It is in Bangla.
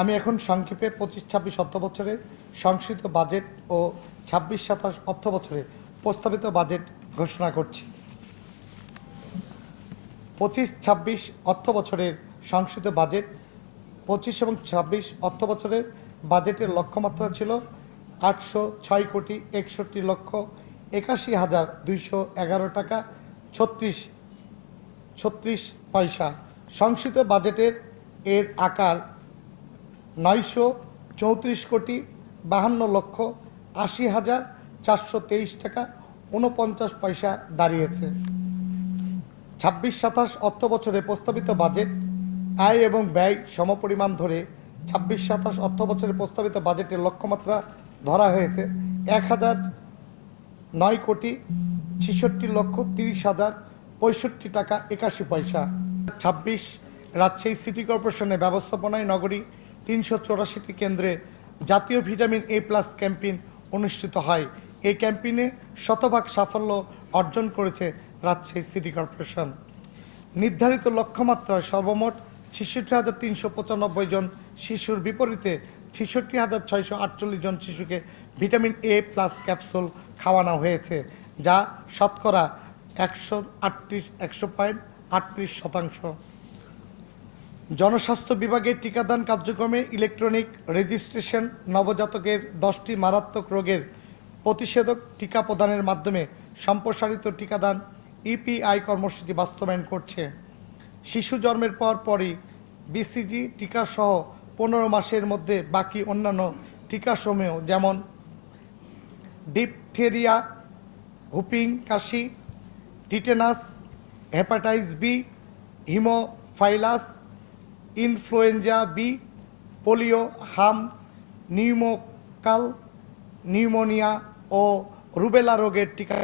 আমি এখন সংক্ষেপে 25-26 অর্থ বছরের সংশোধিত বাজেট ও 26-27 অর্থ বছরে প্রস্তাবিত বাজেট ঘোষণা করছি। 25-26 অর্থ বছরের সংশোধিত বাজেট 25 এবং 26 অর্থ বছরের বাজেটের লক্ষ্যমাত্রা ছিল 806,61,81,211 টাকা 36 পয়সা। সংশোধিত বাজেটের এর আকার 964,52,80,423 টাকা 49 পয়সা দাঁড়িয়েছে। 26-27 অর্থ বছরে প্রস্তাবিত বাজেট আয় এবং ব্যয় সমপরিমাণ ধরে 26-27 অর্থ বছরের প্রস্তাবিত বাজেটের লক্ষ্যমাত্রা ধরা হয়েছে 1,009,66,30,65 টাকা 81 পয়সা। 26 রাজশাহী সিটি কর্পোরেশনের ব্যবস্থাপনায় নগরী 384টি কেন্দ্রে জাতীয় ভিটামিন এ প্লাস ক্যাম্পেইন অনুষ্ঠিত হয়। এই ক্যাম্পেইনে শতভাগ সাফল্য অর্জন করেছে রাজশাহী সিটি কর্পোরেশন। নির্ধারিত লক্ষ্যমাত্রায় সর্বমোট 66,395 জন শিশুর বিপরীতে 66,648 জন শিশুকে ভিটামিন এ প্লাস ক্যাপসুল খাওয়ানো হয়েছে, যা শতকরা 100.38%। জনস্বাস্থ্য বিভাগের টিকাদান কার্যক্রমে ইলেকট্রনিক রেজিস্ট্রেশন নবজাতকের 10টি মারাত্মক রোগের প্রতিষেধক টিকা প্রদানের মাধ্যমে সম্প্রসারিত টিকাদান ইপিআই কর্মসূচি বাস্তবায়ন করছে। শিশু জন্মের পরই বিসিজি টিকাসহ 15 মাসের মধ্যে বাকি অন্যান্য টিকাসমূহ যেমন ডিপথেরিয়া, হুপিং কাশি, tetanus, hepatitis B, haemophilus, influenza B, polio, হাম, নিউমোকাল, নিউমোনিয়া ও রুবেলা রোগের টিকা